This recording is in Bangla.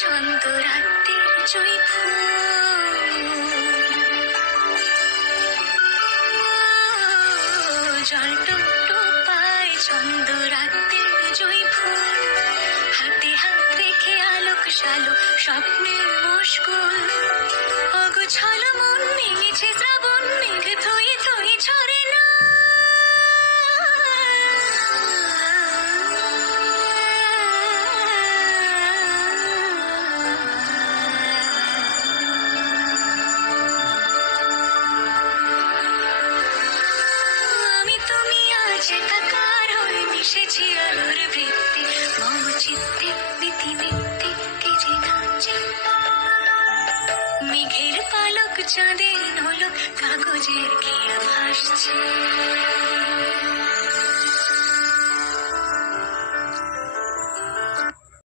ছন্দ রাত্রির জুঁই ফুল, জল টুকটুক পায় ছন্দ রাত্রির জুঁই ফুল, হাতে হাত রেখে আলোক শালো স্বপ্নের মুশকুল, অগোছালো মন মিছে শ্রাবণ মেঘ থই থই ঝরে না। আমি তুমি আজ একাকার হয়ে মিশেছি আলোর বৃত্তে, মম চিত্তে রীতিনীতি কি যে নাচে, মেঘের পালক চাঁদের নোলক কাগজের ঘিয়া ভাসছে।